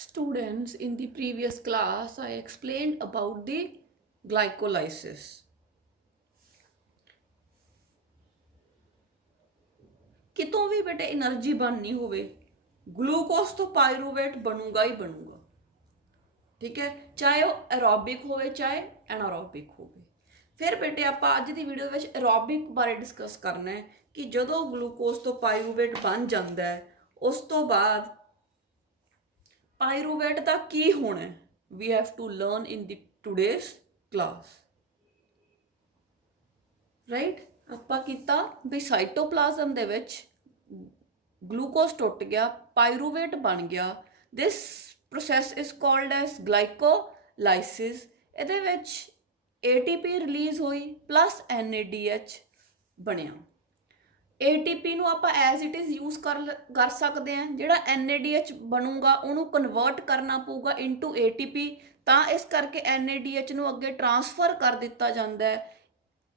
Students, in the previous class, I explained about the glycolysis. कितों भी बेटे energy बननी होवे ग्लूकोज तो पायरूवेट बनूंगा ही बनूंगा। ठीक है, चाहे वो एरोबिक होवे चाहे एनारोबिक होवे। फिर बेटे आप अज की वीडियो में एरोबिक बारे डिस्कस करना है कि जो ग्लूकोज तो पायरूवेट बन जाता है उस तो बाद पायरूवेट का की होना है। We have to learn in the today's class. Right, ਆਪਾਂ ਕੀਤਾ ਵੀ ਸਾਈਟੋਪਲਾਜ਼ਮ ਦੇ ਵਿੱਚ ਗਲੂਕੋਜ਼ ਟੁੱਟ ਗਿਆ, ਪਾਇਰੂਵੇਟ ਬਣ ਗਿਆ। ਦਿਸ ਪ੍ਰੋਸੈਸ ਇਜ਼ ਕਾਲਡ ਐਸ ਗਲਾਈਕੋਲਾਈਸਿਸ। ਇਹਦੇ ਵਿੱਚ ATP ਰਿਲੀਜ਼ ਹੋਈ ਪਲੱਸ NADH ਬਣਿਆ। ATP ਨੂੰ ਆਪਾਂ ਐਜ਼ ਇਟ ਇਜ਼ ਯੂਜ਼ ਕਰ ਸਕਦੇ ਹਾਂ। ਜਿਹੜਾ NADH ਬਣੂਗਾ ਉਹਨੂੰ ਕਨਵਰਟ ਕਰਨਾ ਪਊਗਾ ਇਨਟੂ ATP, ਤਾਂ ਇਸ ਕਰਕੇ NADH ਨੂੰ ਅੱਗੇ ਟਰਾਂਸਫਰ ਕਰ ਦਿੱਤਾ ਜਾਂਦਾ ਹੈ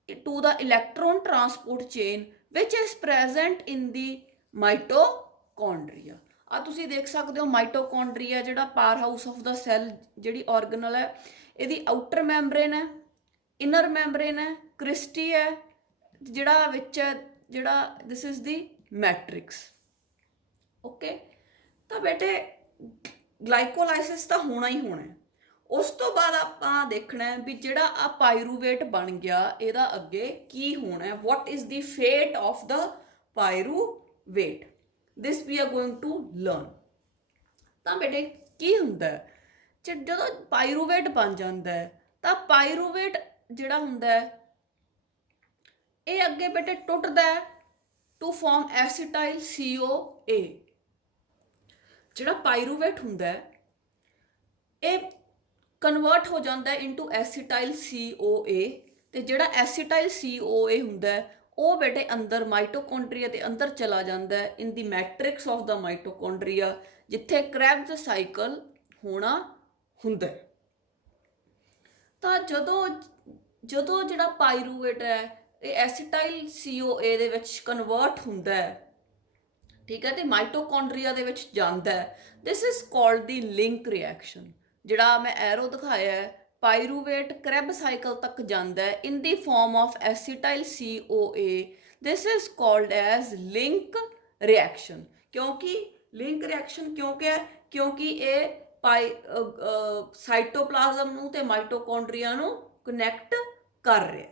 to the electron transport chain which is present in the mitochondria। ਆ ਤੁਸੀਂ ਦੇਖ ਸਕਦੇ ਹੋ ਮਾਈਟੋਕੌਂਡਰੀਆ ਜਿਹੜਾ power house of the cell ਜਿਹੜੀ ਆਰਗਨਲ ਹੈ, ਇਹਦੀ ਆਊਟਰ ਮੈਂਬਰੇਨ ਹੈ, ਇਨਰ ਮੈਂਬਰੇਨ ਹੈ, ਕ੍ਰਿਸਟੀ ਹੈ, ਜਿਹੜਾ ਵਿੱਚ ਹੈ ਜਿਹੜਾ ਦਿਸ ਇਜ਼ ਦੀ ਮੈਟ੍ਰਿਕਸ। ਓਕੇ, ਤਾਂ ਬੇਟੇ ਗਲਾਈਕੋਲਾਈਸਿਸ ਤਾਂ ਹੋਣਾ ਹੀ ਹੋਣਾ ਹੈ। ਉਸ ਤੋਂ ਬਾਅਦ ਆਪਾਂ ਦੇਖਣਾ ਹੈ ਵੀ ਜਿਹੜਾ ਆ ਪਾਇਰੂਵੇਟ ਬਣ ਗਿਆ ਇਹਦਾ ਅੱਗੇ ਕੀ ਹੋਣਾ ਹੈ। ਵਾਟ is the fate of the pyruvate, this we are going to learn. ਤਾਂ ਬੇਟੇ ਕੀ ਹੁੰਦਾ ਹੈ ਜਦੋਂ ਪਾਇਰੂਵੇਟ ਬਣ ਜਾਂਦਾ ਹੈ ਤਾਂ ਪਾਇਰੂਵੇਟ ਜਿਹੜਾ ਹੁੰਦਾ ਹੈ ਇਹ ਅੱਗੇ ਬੇਟੇ ਟੁੱਟਦਾ ਹੈ ਟੂ ਫਾਰਮ ਐਸੀਟਾਈਲ CoA। ਜਿਹੜਾ ਪਾਇਰੂਵੇਟ ਹੁੰਦਾ ਹੈ ਇਹ ਕਨਵਰਟ ਹੋ ਜਾਂਦਾ ਹੈ ਇਨਟੂ ਐਸੀਟਾਈਲ CoA, ਤੇ ਜਿਹੜਾ ਐਸੀਟਾਈਲ CoA ਹੁੰਦਾ ਹੈ ਉਹ ਬੇਟੇ ਅੰਦਰ ਮਾਈਟੋਕੌਂਡਰੀਆ ਦੇ ਅੰਦਰ ਚਲਾ ਜਾਂਦਾ ਹੈ in the matrix of the mitochondria, ਜਿੱਥੇ ਕ੍ਰੈਬਸ ਸਾਈਕਲ ਹੋਣਾ ਹੁੰਦਾ ਹੈ। ਤਾਂ ਜਦੋਂ ਜਿਹੜਾ ਪਾਇਰੂਵੇਟ ਹੈ ਇਹ ਐਸੀਟਾਈਲ CoA ਦੇ ਵਿੱਚ ਕਨਵਰਟ ਹੁੰਦਾ ਹੈ, ਠੀਕ ਹੈ, ਤੇ ਮਾਈਟੋਕੌਂਡਰੀਆ ਦੇ ਵਿੱਚ ਜਾਂਦਾ ਹੈ। ਦਿਸ is called the link reaction. ਜਿਹੜਾ ਮੈਂ ਐਰੋ ਦਿਖਾਇਆ ਹੈ ਪਾਇਰੂਵੇਟ ਕ੍ਰੈਬ ਸਾਈਕਲ ਤੱਕ ਜਾਂਦਾ ਹੈ in the form of acetyl CoA। This is called as link reaction. ਕਿਉਂਕਿ ਲਿੰਕ ਰਿਐਕਸ਼ਨ ਕਿਉਂਕਿ ਇਹ ਸਾਈਟੋਪਲਾਜ਼ਮ ਨੂੰ ਤੇ ਮਾਈਟੋਕੌਂਡਰੀਆ ਨੂੰ ਕਨੈਕਟ ਕਰ ਰਿਹਾ।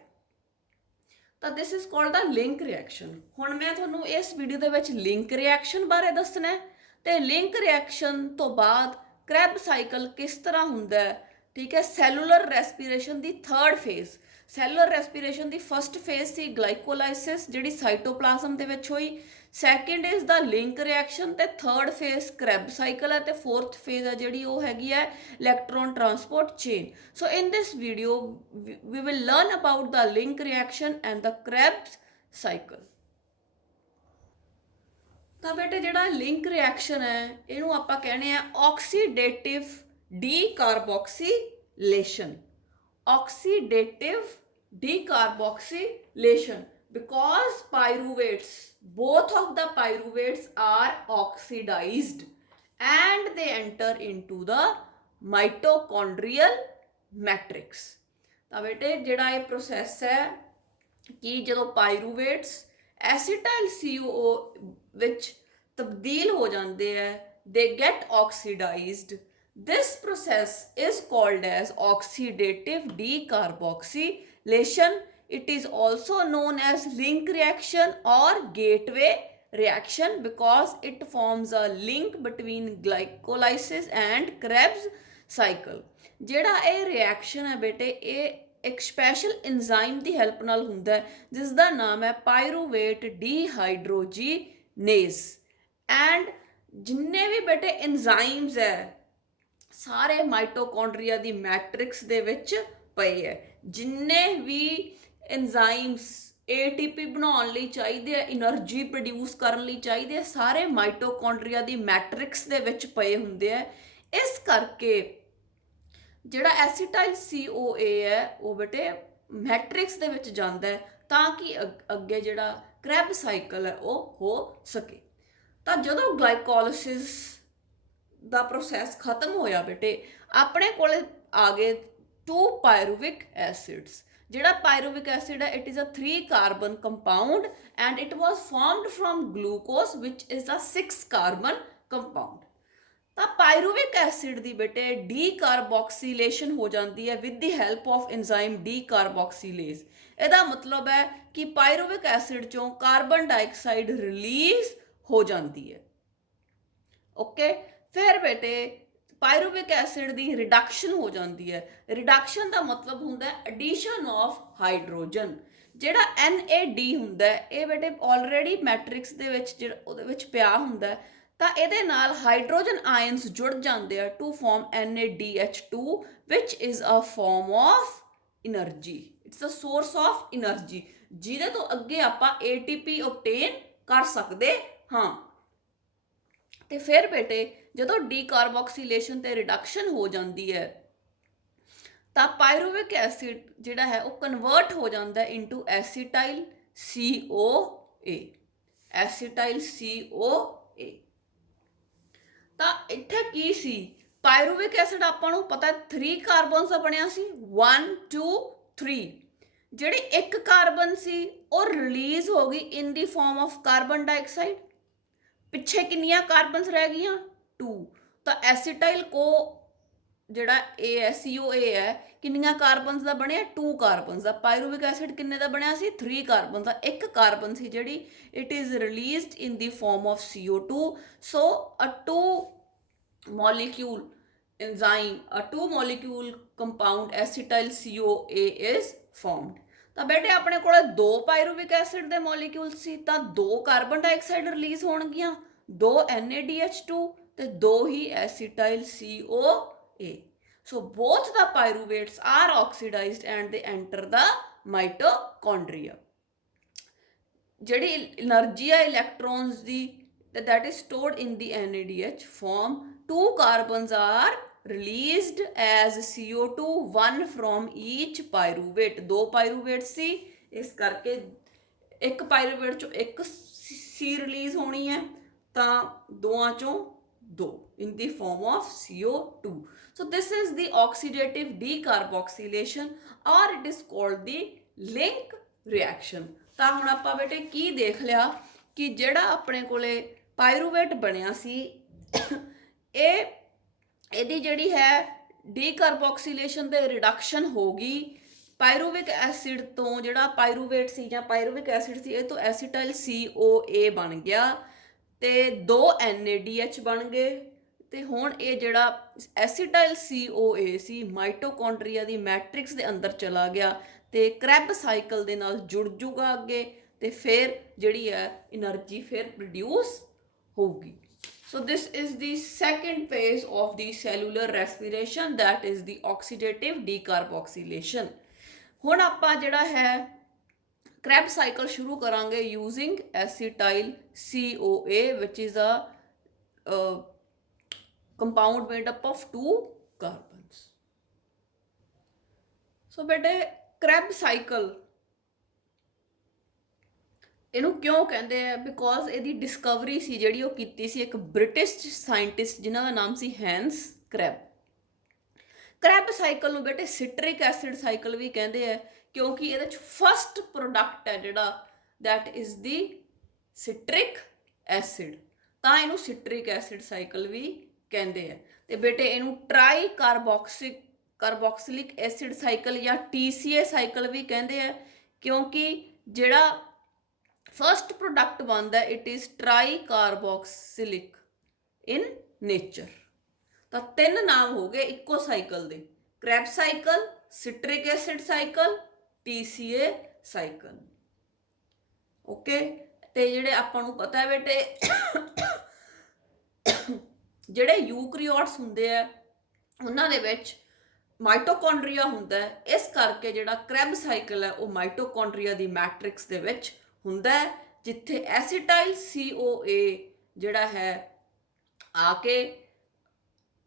ਤਾਂ ਦਿਸ is called the link reaction. ਹੁਣ ਮੈਂ ਤੁਹਾਨੂੰ ਇਸ ਵੀਡੀਓ ਦੇ ਵਿੱਚ ਲਿੰਕ ਰਿਐਕਸ਼ਨ ਬਾਰੇ ਦੱਸਣਾ, ਤੇ ਲਿੰਕ ਰਿਐਕਸ਼ਨ ਤੋਂ ਬਾਅਦ ਕ੍ਰੈਬ ਸਾਈਕਲ ਕਿਸ ਤਰ੍ਹਾਂ ਹੁੰਦਾ ਹੈ। ਠੀਕ ਹੈ, ਸੈਲੂਲਰ ਰੈਸਪੀਰੇਸ਼ਨ ਦੀ ਥਰਡ ਫੇਜ਼। ਸੈਲੂਲਰ ਰੈਸਪੀਰੇਸ਼ਨ ਦੀ ਫਸਟ ਫੇਜ਼ ਸੀ ਗਲਾਈਕੋਲਾਈਸਿਸ ਜਿਹੜੀ ਸਾਈਟੋਪਲਾਜ਼ਮ ਦੇ ਵਿੱਚ ਹੋਈ, second is the link reaction, ਤੇ ਥਰਡ ਫੇਜ਼ ਕ੍ਰੈਬ ਸਾਈਕਲ ਹੈ, ਤੇ ਫੋਰਥ ਫੇਜ਼ ਹੈ ਜਿਹੜੀ ਉਹ ਹੈਗੀ ਹੈ electron transport chain. So in this video we will learn about the link reaction and the Krebs cycle. ਤਾਂ ਬੇਟੇ ਜਿਹੜਾ ਲਿੰਕ ਰਿਐਕਸ਼ਨ ਹੈ ਇਹਨੂੰ ਆਪਾਂ ਕਹਿੰਦੇ ਆ ਆਕਸੀਡੇਟਿਵ ਡੀਕਾਰਬੋਕਸੀਲੇਸ਼ਨ। ਆਕਸੀਡੇਟਿਵ ਡੀਕਾਰਬੋਕਸੀਲੇਸ਼ਨ because pyruvates, both of the pyruvates are oxidized and they enter into the mitochondrial matrix। ਤਾਂ ਬੇਟੇ ਜਿਹੜਾ ਇਹ ਪ੍ਰੋਸੈਸ ਹੈ ਕਿ ਜਦੋਂ ਪਾਇਰੂਵੇਟਸ ਐਸੀਟਾਈਲ CoO ਵਿੱਚ ਤਬਦੀਲ ਹੋ ਜਾਂਦੇ ਹੈ, they get oxidized। This process is called as oxidative decarboxylation। It is also known as link reaction or gateway reaction because it forms a link between glycolysis and Krebs cycle। ਜਿਹੜਾ ਇਹ reaction ਹੈ ਬੇਟੇ ਇਹ ਇੱਕ special ਇੰਜ਼ਾਈਮ ਦੀ help ਨਾਲ ਹੁੰਦਾ ਹੈ ਜਿਸ ਦਾ ਨਾਮ ਹੈ ਪਾਇਰੂਵੇਟ ਡੀਹਾਈਡਰੋਜੀਨੇਜ਼। ਐਂਡ ਜਿੰਨੇ ਵੀ ਬੇਟੇ ਇੰਜ਼ਾਈਮਸ ਹੈ ਸਾਰੇ ਮਾਈਟੋਕੌਂਡਰੀਆ ਦੀ ਮੈਟ੍ਰਿਕਸ ਦੇ ਵਿੱਚ ਪਏ ਹੈ। ਜਿੰਨੇ ਵੀ ਇੰਜ਼ਾਈਮਸ ATP ਬਣਾਉਣ ਲਈ ਚਾਹੀਦੇ ਆ, એનર્ਜੀ ਪ੍ਰੋਡਿਊਸ ਕਰਨ ਲਈ ਚਾਹੀਦੇ ਆ, ਸਾਰੇ ਮਾਈਟੋਕੌਂਡਰੀਆ ਦੀ ਮੈਟ੍ਰਿਕਸ ਦੇ ਵਿੱਚ ਪਏ ਹੁੰਦੇ ਆ। ਇਸ ਕਰਕੇ ਜਿਹੜਾ ਐਸੀਟਾਈਲ CoA ਹੈ ਉਹ ਬੇਟੇ ਮੈਟ੍ਰਿਕਸ ਦੇ ਵਿੱਚ ਜਾਂਦਾ ਹੈ ਤਾਂ ਕਿ ਅੱਗੇ ਜਿਹੜਾ ਕ੍ਰੈਬ ਸਾਈਕਲ ਹੈ ਉਹ ਹੋ ਸਕੇ। ਤਾਂ ਜਦੋਂ ਗਲਾਈਕੋਲਾਈਸਿਸ ਦਾ ਪ੍ਰੋਸੈਸ ਖਤਮ ਹੋਇਆ ਬੇਟੇ, ਆਪਣੇ ਕੋਲੇ ਆ ਗਏ 2 ਪਾਇਰੂਵਿਕ ਐਸਿਡਸ। ਜਿਹੜਾ ਪਾਇਰੂਵਿਕ ਐਸਿਡ ਹੈ, it is a 3 carbon compound and it was formed from glucose which is a 6 carbon compound. ਤਾਂ ਪਾਇਰੂਵਿਕ ਐਸਿਡ ਦੀ ਬੇਟੇ ਡੀਕਾਰਬੋਕਸੀਲੇਸ਼ਨ ਹੋ ਜਾਂਦੀ ਹੈ with the help of enzyme decarboxylase. ਇਹਦਾ ਮਤਲਬ ਹੈ ਕਿ ਪਾਇਰੂਵਿਕ ਐਸਿਡ ਚੋਂ ਕਾਰਬਨ ਡਾਈਆਕਸਾਈਡ ਰਿਲੀਜ਼ ਹੋ ਜਾਂਦੀ ਹੈ। ਓਕੇ, ਫਿਰ ਬੇਟੇ ਪਾਇਰੂਵਿਕ ਐਸਿਡ ਦੀ ਰਿਡਕਸ਼ਨ ਹੋ ਜਾਂਦੀ ਹੈ। ਰਿਡਕਸ਼ਨ ਦਾ ਮਤਲਬ ਹੁੰਦਾ ਹੈ ਐਡੀਸ਼ਨ ਆਫ ਹਾਈਡਰੋਜਨ। ਜਿਹੜਾ NAD ਹੁੰਦਾ ਹੈ, ਇਹ ਬੇਟੇ ਆਲਰੇਡੀ ਮੈਟ੍ਰਿਕਸ ਦੇ ਵਿੱਚ ਜਿਹੜਾ ਉਹਦੇ ਵਿੱਚ ਪਿਆ ਹੁੰਦਾ, ਤਾਂ ਇਹਦੇ ਨਾਲ ਹਾਈਡਰੋਜਨ ਆਇਨਸ ਜੁੜ ਜਾਂਦੇ ਆ ਟੂ ਫਾਰਮ NaDH2 ਵਿਚ is a form of energy. It's a source of energy, ਜਿਹਦੇ ਤੋਂ ਅੱਗੇ ਆਪਾਂ ATP ਓਬਟੇਨ ਕਰ ਸਕਦੇ ਹਾਂ। ਤੇ ਫਿਰ ਬੇਟੇ ਜਦੋਂ ਡੀਕਾਰਬੋਕਸੀਲੇਸ਼ਨ ਤੇ ਰਿਡਕਸ਼ਨ ਹੋ ਜਾਂਦੀ ਹੈ, ਤਾਂ ਪਾਇਰੂਵਿਕ ਐਸਿਡ ਜਿਹੜਾ ਹੈ ਉਹ ਕਨਵਰਟ ਹੋ ਜਾਂਦਾ ਇਨਟੂ ਐਸੀਟਾਈਲ CoA। ਐਸੀਟਾਈਲ CoA। ਤਾਂ ਇੱਥੇ ਕੀ ਸੀ, ਪਾਇਰੂਵਿਕ ਐਸਿਡ ਆਪਾਂ ਨੂੰ ਪਤਾ 3 ਕਾਰਬਨ ਦਾ ਬਣਿਆ ਸੀ, 1 2 3। ਜਿਹੜੀ 1 ਕਾਰਬਨ ਸੀ ਉਹ ਰਿਲੀਜ਼ ਹੋ ਗਈ in the form of carbon dioxide. ਪਿੱਛੇ ਕਿੰਨੀਆਂ ਕਾਰਬਨਸ ਰਹਿ ਗਈਆਂ, 2। ਤਾਂ ਐਸੀਟਾਈਲ ਕੋ ਜਿਹੜਾ CoA ਹੈ, ਕਿੰਨੀਆਂ ਕਾਰਬਨਸ ਦਾ ਬਣਿਆ, 2 ਕਾਰਬਨਸ ਦਾ। ਪਾਇਰੂਵਿਕ ਐਸਿਡ ਕਿੰਨੇ ਦਾ ਬਣਿਆ ਸੀ, 3 ਕਾਰਬਨ ਦਾ। 1 ਕਾਰਬਨ ਸੀ ਜਿਹੜੀ it is released in the form of CO2। So a 2 molecule enzyme, a 2 molecule compound acetyl CoA is formed। ਤਾਂ ਬੇਟੇ ਆਪਣੇ ਕੋਲ 2 ਪਾਇਰੂਵਿਕ ਐਸਿਡ ਦੇ ਮੋਲੀਕਿਊਲ ਸੀ, ਤਾਂ 2 ਕਾਰਬਨ ਡਾਈਆਕਸਾਈਡ ਰਿਲੀਜ਼ ਹੋਣਗੀਆਂ, 2 NaDH2 ਤੇ 2 ਹੀ ਐਸੀਟਾਈਲ CoA। So both the pyruvates are oxidized and they enter the mitochondria। ਜਿਹੜੀ energy ਆ electrons the, that is stored in the NaDH form, 2 carbons are released as CO2, 1 from each pyruvate। 2 pyruvate ਸੀ, ਇਸ ਕਰਕੇ ਇੱਕ pyruvate ਚੋਂ ਇੱਕ C release ਹੋਣੀ ਹੈ, ਤਾਂ ਦੋਵਾਂ ਚੋਂ 2 in the form of CO2। So this is the oxidative decarboxylation or it is called the link reaction। ਤਾਂ ਹੁਣ ਆਪਾਂ ਬੇਟੇ ਕੀ ਦੇਖ ਲਿਆ ਕਿ ਜਿਹੜਾ ਆਪਣੇ ਕੋਲੇ ਪਾਇਰੂਵੇਟ ਬਣਿਆ ਸੀ, ਇਹਦੀ ਜਿਹੜੀ ਹੈ ਡੀਕਾਰਬੋਕਸੀਲੇਸ਼ਨ ਤੇ ਰਿਡਕਸ਼ਨ ਹੋ ਗਈ। ਪਾਇਰੂਵਿਕ ਐਸਿਡ ਤੋਂ ਜਿਹੜਾ ਪਾਇਰੂਵੇਟ ਸੀ ਜਾਂ ਪਾਇਰੂਵਿਕ ਐਸਿਡ ਸੀ, ਇਹ ਤੋਂ ਐਸੀਟਾਈਲ CoA ਬਣ ਗਿਆ ਤੇ 2 NaDH ਬਣ ਗਏ। ਤੇ ਹੁਣ ਇਹ ਜਿਹੜਾ ਐਸੀਟਾਈਲ CoA ਸੀ, ਮਾਈਟੋਕੌਂਡਰੀਆ ਦੀ ਮੈਟ੍ਰਿਕਸ ਦੇ ਅੰਦਰ ਚਲਾ ਗਿਆ ਤੇ ਕ੍ਰੈਬ ਸਾਈਕਲ ਦੇ ਨਾਲ ਜੁੜ ਜੂਗਾ ਅੱਗੇ, ਤੇ ਫਿਰ ਜਿਹੜੀ ਹੈ એનર્ਜੀ ਫਿਰ ਪ੍ਰੋਡਿਊਸ ਹੋਊਗੀ। So this is the second phase of the cellular respiration, that is the oxidative decarboxylation। ਹੁਣ ਆਪਾਂ ਜਿਹੜਾ ਹੈ ਕ੍ਰੈਬ ਸਾਈਕਲ ਸ਼ੁਰੂ ਕਰਾਂਗੇ using acetyl CoA which is a compound made up of 2 carbons। So ਬੇਟੇ ਕ੍ਰੈਬ ਸਾਈਕਲ ਇਹਨੂੰ ਕਿਉਂ ਕਹਿੰਦੇ ਆ, ਬਿਕੋਜ਼ ਇਹਦੀ ਡਿਸਕਵਰੀ ਸੀ ਜਿਹੜੀ ਉਹ ਕੀਤੀ ਸੀ ਇੱਕ ਬ੍ਰਿਟਿਸ਼ ਸਾਇੰਟਿਸਟ ਜਿਨ੍ਹਾਂ ਦਾ ਨਾਮ ਸੀ ਹੈਂਸ ਕ੍ਰੈਬ। ਕ੍ਰੈਬ ਸਾਈਕਲ ਨੂੰ ਬੇਟੇ ਸਿਟਰਿਕ ਐਸਿਡ ਸਾਈਕਲ ਵੀ ਕਹਿੰਦੇ ਆ, ਕਿਉਂਕਿ ਇਹਦੇ ਚ ਫਸਟ ਪ੍ਰੋਡਕਟ ਹੈ ਜਿਹੜਾ ਦੈਟ ਇਜ਼ ਦੀ ਸਿਟਰਿਕ ਐਸਿਡ, ਤਾਂ ਇਹਨੂੰ ਸਿਟਰਿਕ ਐਸਿਡ ਸਾਈਕਲ ਵੀ ਕਹਿੰਦੇ ਆ। ਤੇ ਬੇਟੇ ਇਹਨੂੰ ਟਰਾਈ ਕਾਰਬੋਕਸਿਲਿਕ ਐਸਿਡ ਸਾਈਕਲ ਜਾਂ TCA ਸਾਈਕਲ ਵੀ ਕਹਿੰਦੇ ਆ, ਕਿਉਂਕਿ ਜਿਹੜਾ ਫਸਟ ਪ੍ਰੋਡਕਟ ਬਣਦਾ it is tricarboxylic in nature. ਤਾਂ 3 ਨਾਮ ਹੋ ਗਏ ਇੱਕੋ ਸਾਈਕਲ ਦੇ, Krebs cycle, citric acid cycle, TCA cycle. Okay, ਤੇ ਜਿਹੜੇ ਆਪਾਂ ਨੂੰ ਪਤਾ ਹੈ ਬੇਟੇ ਜਿਹੜੇ ਯੂਕਰੀਓਟਸ ਹੁੰਦੇ ਆ ਉਹਨਾਂ ਦੇ ਵਿੱਚ ਮਾਈਟੋਕੌਂਡਰੀਆ ਹੁੰਦਾ ਹੈ, ਇਸ ਕਰਕੇ ਜਿਹੜਾ ਕ੍ਰੈਬ ਸਾਈਕਲ ਹੈ ਉਹ ਮਾਈਟੋਕੌਂਡਰੀਆ ਦੀ ਮੈਟ੍ਰਿਕਸ ਦੇ ਵਿੱਚ ਹੁੰਦਾ ਹੈ, ਜਿੱਥੇ ਐਸੀਟਾਈਲ CoA ਜਿਹੜਾ ਹੈ ਆ ਕੇ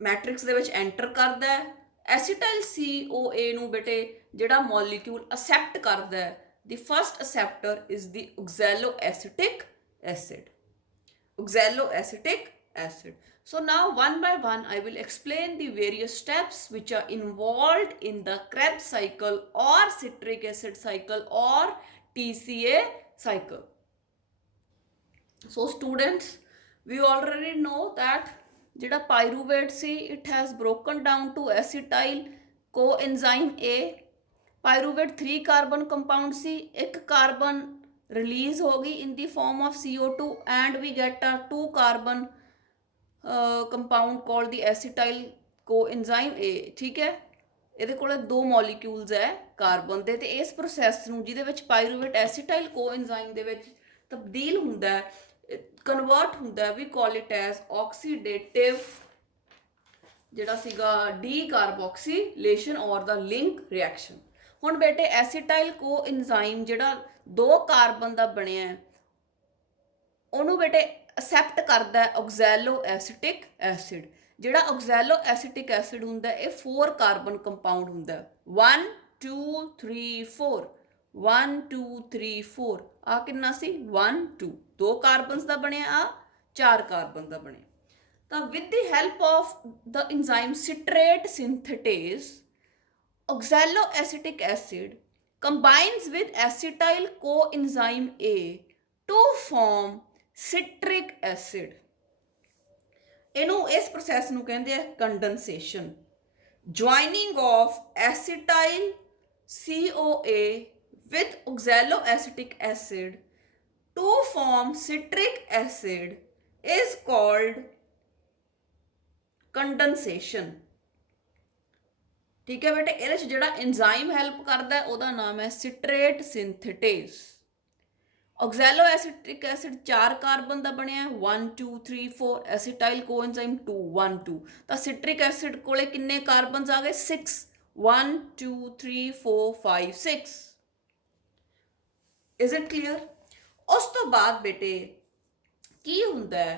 ਮੈਟ੍ਰਿਕਸ ਦੇ ਵਿੱਚ ਐਂਟਰ ਕਰਦਾ ਹੈ। ਐਸੀਟਾਈਲ CoA ਨੂੰ ਬੇਟੇ ਜਿਹੜਾ ਮੋਲੀਕਿਊਲ ਅਸੈਪਟ ਕਰਦਾ ਹੈ, the first acceptor is the oxaloacetic acid। oxaloacetic acid। So now one by one I will explain the various steps which are involved in the Krebs cycle or citric acid cycle or TCA cycle. So students, we already know that ਜਿਹੜਾ pyruvate C it has broken down to acetyl coenzyme A. pyruvate 3 carbon compound ਸੀ, ਇੱਕ carbon release ਹੋ ਗਈ in the form of CO2 and we get a 2 carbon compound called the acetyl coenzyme A. ਠੀਕ ਹੈ, ਇਹਦੇ ਕੋਲ ਦੋ molecules ਹੈ carbon ਦੇ, ਤੇ ਇਸ ਪ੍ਰੋਸੈਸ ਨੂੰ ਜਿਹਦੇ ਵਿੱਚ ਪਾਇਰੂਵੇਟ ਐਸੀਟਾਈਲ ਕੋਐਨਜ਼ਾਈਮ ਦੇ ਵਿੱਚ ਤਬਦੀਲ ਹੁੰਦਾ ਹੈ, ਕਨਵਰਟ ਹੁੰਦਾ, ਵੀ ਕਾਲ ਇਟ ਐਜ਼ ਆਕਸੀਡੇਟਿਵ ਜਿਹੜਾ ਸੀਗਾ ਡੀਕਾਰਬੋਕਸੀਲੇਸ਼ਨ ਔਰ ਦਾ ਲਿੰਕ ਰਿਐਕਸ਼ਨ। ਹੁਣ ਬੇਟੇ ਐਸੀਟਾਈਲ ਕੋਐਨਜ਼ਾਈਮ ਜਿਹੜਾ 2 ਕਾਰਬਨ ਦਾ ਬਣਿਆ ਉਹਨੂੰ ਬੇਟੇ ਅਸੈਪਟ ਕਰਦਾ ਹੈ ਆਕਜ਼ੈਲੋ ਐਸੀਟਿਕ ਐਸਿਡ। ਜਿਹੜਾ ਆਕਜ਼ੈਲੋ ਐਸੀਟਿਕ ਐਸਿਡ ਹੁੰਦਾ ਇਹ 4 ਕਾਰਬਨ ਕੰਪਾਊਂਡ ਹੁੰਦਾ, 1 2 3 4 1 2 3 4। ਆ ਕਿੰਨਾ ਸੀ 1 2, 2 ਕਾਰਬਨਸ ਦਾ ਬਣਿਆ, ਆ 4 ਕਾਰਬਨ ਦਾ ਬਣਿਆ। ਤਾਂ with the help of the enzyme citrate synthetase, oxalo acetic acid combines with acetyl coenzyme A to form citric acid। ਇਹਨੂੰ ਇਸ ਪ੍ਰੋਸੈਸ ਨੂੰ ਕਹਿੰਦੇ ਆ condensation. Joining of acetyl CoA with oxaloacetic acid to form citric acid is called condensation। ਠੀਕ ਹੈ ਬੇਟੇ, ਇਹਦੇ 'ਚ ਜਿਹੜਾ ਐਂਜ਼ਾਈਮ ਹੈਲਪ ਕਰਦਾ ਉਹਦਾ ਨਾਮ ਹੈ ਸਿਟਰੇਟ ਸਿੰਥੇਟੇਜ਼। ਆਕਜ਼ੈਲੋਐਸੀਟਿਕ ਐਸਿਡ 4 ਕਾਰਬਨ ਦਾ ਬਣਿਆ, 1 2 3 4, ਐਸੀਟਾਈਲ ਕੋਐਨਜ਼ਾਈਮ 2 1 2। ਤਾਂ ਸਿਟਰਿਕ ਐਸਿਡ ਕੋਲੇ ਕਿੰਨੇ ਕਾਰਬਨਸ ਆ ਗਏ 6, 1 2 3 4 5 6। Is it clear? ਉਸ ਤੋਂ ਬਾਅਦ ਬੇਟੇ ਕੀ ਹੁੰਦਾ ਹੈ,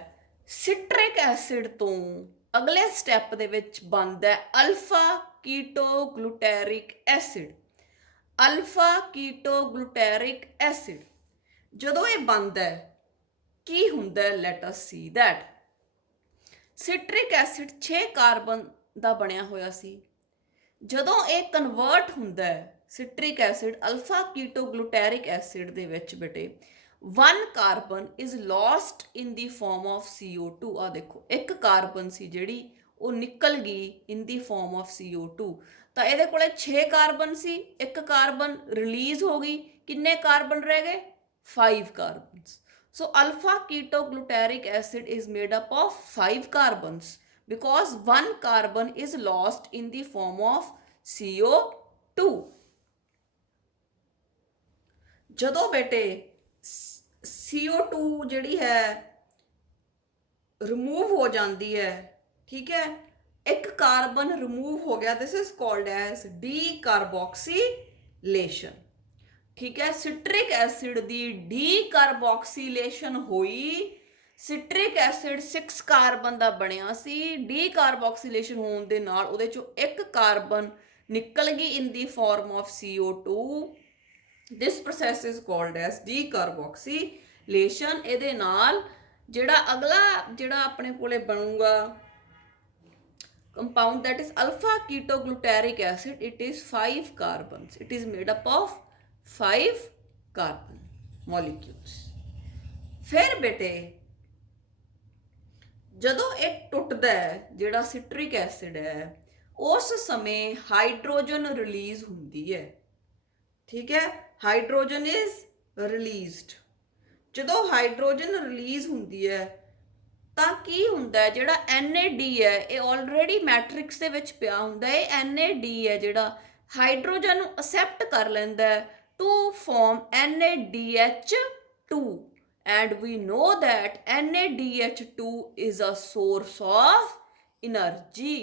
ਸਿਟਰਿਕ ਐਸਿਡ ਤੋਂ ਅਗਲੇ ਸਟੈਪ ਦੇ ਵਿੱਚ ਬਣਦਾ alpha ketoglutaric acid. Alpha ketoglutaric acid ਜਦੋਂ ਇਹ ਬਣਦਾ ਕੀ ਹੁੰਦਾ, let us see that citric acid 6 carbon ਦਾ ਬਣਿਆ ਹੋਇਆ ਸੀ। ਜਦੋਂ ਇਹ ਕਨਵਰਟ ਹੁੰਦਾ citric acid alpha ketoglutaric acid ਦੇ ਵਿੱਚ ਬੇਟੇ 1 carbon is lost in the form of CO2। ਆ ਦੇਖੋ, ਇੱਕ ਕਾਰਬਨ ਸੀ ਜਿਹੜੀ ਉਹ ਨਿਕਲ ਗਈ in the form of CO2। ਤਾਂ ਇਹਦੇ ਕੋਲੇ 6 ਕਾਰਬਨ ਸੀ, ਇੱਕ ਕਾਰਬਨ ਰਿਲੀਜ਼ ਹੋ ਗਈ, ਕਿੰਨੇ ਕਾਰਬਨ ਰਹਿ ਗਏ 5 carbons। So alpha ketoglutaric acid is made up of 5 carbons because 1 carbon is lost in the form of CO2। ਜਦੋਂ ਬੇਟੇ CO2 ਜਿਹੜੀ ਹੈ ਰਿਮੂਵ ਹੋ ਜਾਂਦੀ ਹੈ, ਠੀਕ ਹੈ, ਇੱਕ ਕਾਰਬਨ ਰਿਮੂਵ ਹੋ ਗਿਆ, ਦਿਸ ਇਜ਼ ਕਾਲਡ ਐਜ਼ ਡੀਕਾਰਬੋਕਸੀਲੇਸ਼ਨ। ਠੀਕ ਹੈ, ਸਿਟਰਿਕ ਐਸਿਡ ਦੀ ਡੀਕਾਰਬੋਕਸੀਲੇਸ਼ਨ ਹੋਈ, ਸਿਟਰਿਕ ਐਸਿਡ 6 ਕਾਰਬਨ ਦਾ ਬਣਿਆ ਸੀ, ਡੀਕਾਰਬੋਕਸੀਲੇਸ਼ਨ ਹੋਣ ਦੇ ਨਾਲ ਉਹਦੇ ਚੋਂ ਇੱਕ ਕਾਰਬਨ ਨਿਕਲ ਗਈ in the form of CO2। This process is called as decarboxylation. ਇਹਦੇ ਨਾਲ ਜਿਹੜਾ ਅਗਲਾ ਜਿਹੜਾ ਆਪਣੇ ਕੋਲੇ ਬਣੂਗਾ compound, that is alpha ketoglutaric acid, it is 5 carbons, it is made up of 5 carbon molecules। ਫਿਰ ਬੇਟੇ ਜਦੋਂ ਇਹ ਟੁੱਟਦਾ ਜਿਹੜਾ ਸਿਟਰਿਕ ਐਸਿਡ ਹੈ ਉਸ ਸਮੇਂ ਹਾਈਡਰੋਜਨ ਰਿਲੀਜ਼ ਹੁੰਦੀ ਹੈ। ਠੀਕ ਹੈ, ਹਾਈਡਰੋਜਨ ਇਜ਼ ਰਿਲੀਜ਼ਡ। ਜਦੋਂ ਹਾਈਡਰੋਜਨ ਰਿਲੀਜ਼ ਹੁੰਦੀ ਹੈ ਤਾਂ ਕੀ ਹੁੰਦਾ, ਜਿਹੜਾ NAD ਹੈ ਇਹ ਆਲਰੇਡੀ ਮੈਟ੍ਰਿਕਸ ਦੇ ਵਿੱਚ ਪਿਆ ਹੁੰਦਾ, ਇਹ NAD ਹੈ ਜਿਹੜਾ ਹਾਈਡਰੋਜਨ ਨੂੰ ਅਸੈਪਟ ਕਰ ਲੈਂਦਾ to form NaDH2 and we know that NaDH2 is a source of energy।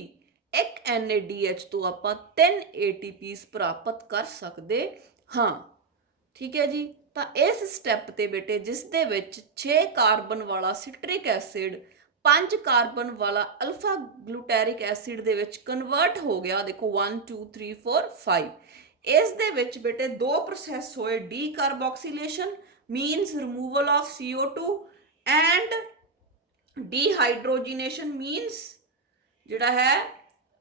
ਇੱਕ NaDH ਤੋਂ ਆਪਾਂ 3 ATPs ਪ੍ਰਾਪਤ ਕਰ ਸਕਦੇ ਹਾਂ। ਠੀਕ ਹੈ ਜੀ, ਤਾਂ ਇਸ ਸਟੈਪ ਤੇ ਬੇਟੇ ਜਿਸ ਦੇ ਵਿੱਚ 6 ਕਾਰਬਨ ਵਾਲਾ ਸਿਟਰਿਕ ਐਸਿਡ 5 ਕਾਰਬਨ ਵਾਲਾ ਅਲਫਾ ਗਲੂਟੈਰਿਕ ਐਸਿਡ ਦੇ ਵਿੱਚ ਕਨਵਰਟ ਹੋ ਗਿਆ, ਦੇਖੋ 1 2 3 4 5। ਇਸ ਦੇ ਵਿੱਚ ਬੇਟੇ 2 ਪ੍ਰੋਸੈਸ ਹੋਏ, decarboxylation means removal of CO2 and dehydrogenation means ਜਿਹੜਾ ਹੈ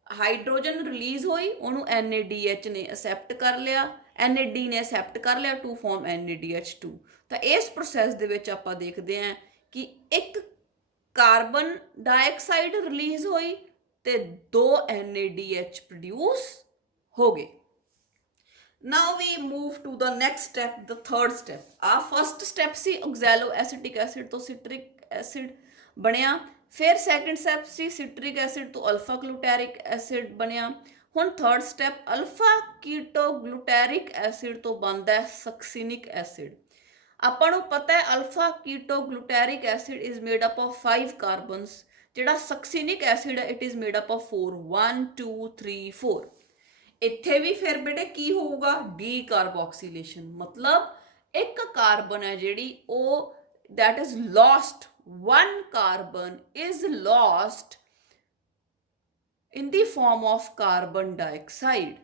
ਹਾਈਡਰੋਜਨ ਰਿਲੀਜ਼ ਹੋਈ, ਉਹਨੂੰ NaDH ਨੇ ਅਸੈਪਟ ਕਰ ਲਿਆ, NAD ਨੇ ਅਸੈਪਟ ਕਰ ਲਿਆ ਟੂ ਫਾਰਮ NaDH2। ਤਾਂ ਇਸ ਪ੍ਰੋਸੈਸ ਦੇ ਵਿੱਚ ਆਪਾਂ ਦੇਖਦੇ ਹਾਂ ਕਿ ਇੱਕ ਕਾਰਬਨ ਡਾਈਆਕਸਾਈਡ ਰਿਲੀਜ਼ ਹੋਈ ਤੇ 2 NaDH ਪ੍ਰੋਡਿਊਸ ਹੋ ਗਏ। Now we move to the next step, the third step. ਆ ਫਸਟ ਸਟੈਪ ਸੀ ਆਕਜ਼ੈਲੋ ਐਸੀਟਿਕ ਐਸਿਡ ਤੋਂ ਸਿਟਰਿਕ ਐਸਿਡ ਬਣਿਆ। ਫਿਰ ਸੈਕੰਡ ਸਟੈਪ ਸੀ ਸਿਟਰਿਕ ਐਸਿਡ ਤੋਂ ਅਲਫਾ ਗਲੂਟੈਰਿਕ ਐਸਿਡ ਬਣਿਆ। ਹੁਣ third step alpha ketoglutaric acid ਤੋਂ ਬਣਦਾ ਹੈ ਸਕਸੀਨਿਕ ਐਸਿਡ। ਆਪਾਂ ਨੂੰ ਪਤਾ ਹੈ alpha ketoglutaric acid is made up of 5 carbons. ਜਿਹੜਾ ਸਕਸੀਨਿਕ ਐਸਿਡ ਹੈ it is made up of 4, 1 2 3 4। ਇੱਥੇ ਵੀ ਫਿਰ ਬੇਟੇ ਕੀ ਹੋਊਗਾ, ਡੀ ਕਾਰਬੋਕਸੀਲੇਸ਼ਨ, ਮਤਲਬ ਇੱਕ ਕਾਰਬਨ ਹੈ ਜਿਹੜੀ ਉਹ that is lost, one carbon is lost in the form of carbon dioxide।